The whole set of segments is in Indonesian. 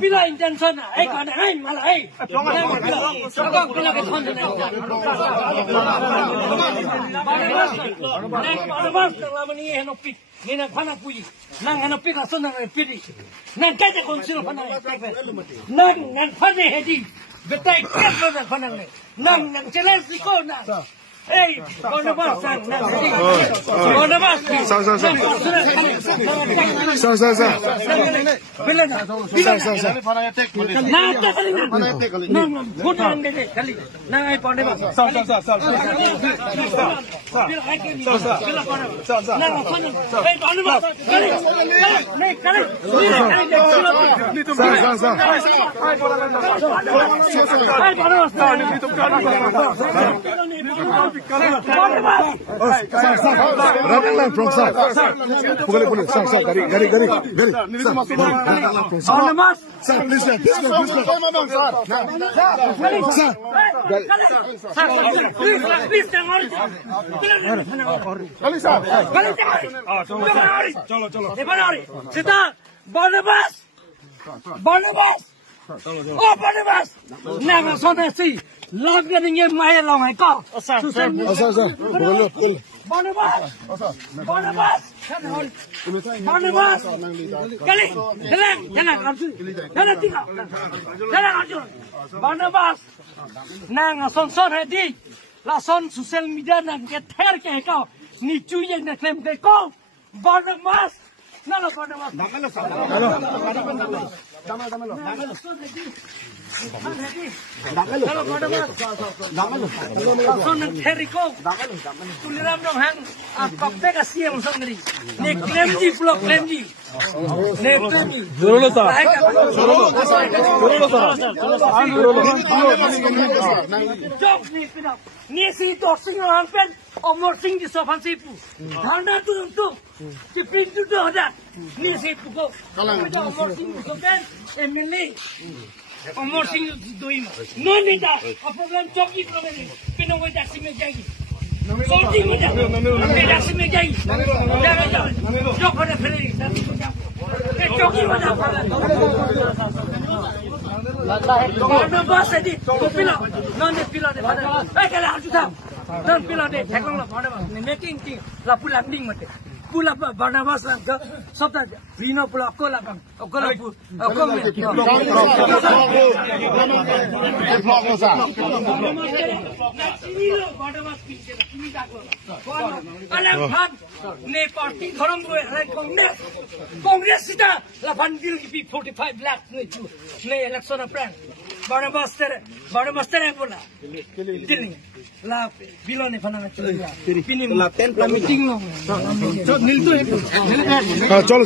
Pila intention malah Nina pana puji, nang ana pika sona pidi, nang kaje konsilo pana nang pane hedi, betai keplo na pana nang jelas ko na. Hey, Barnabas, Barnabas, Never saw that see. Love getting in my along. I call. Barnabas. Barnabas. Nang son ready. La son social media nang get hair ke kau. Ni cuy na claim ke kau. Barnabas. No, Barnabas. Omor sing doing no need a problem jogi problem pino go taxi me jai something need a taxi me jai job for the free jogi wala no boss edi pilo non de pilo de ai kala aju ta non pilo de thakong la bhana making thing la pula ding mate pula Barnabas la sabta rino pula ko la bang ko la pu ko me Barnabas piche kimi daklo ala bhat ne party dharam ro congress sita la bandil ki 45 lakh ne election plan Barnabas tere bola dilling la bilone phana pini la 10 la meeting lo चलो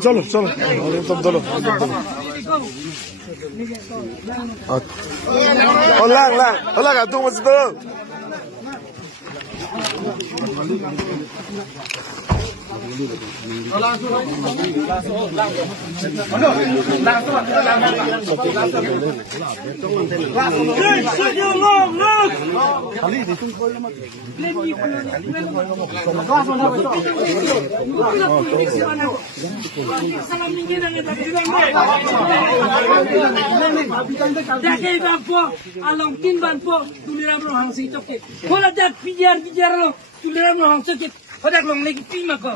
Hola, tú masih tuh. Tuliram no hangse ke, hodak long lagi pima ko.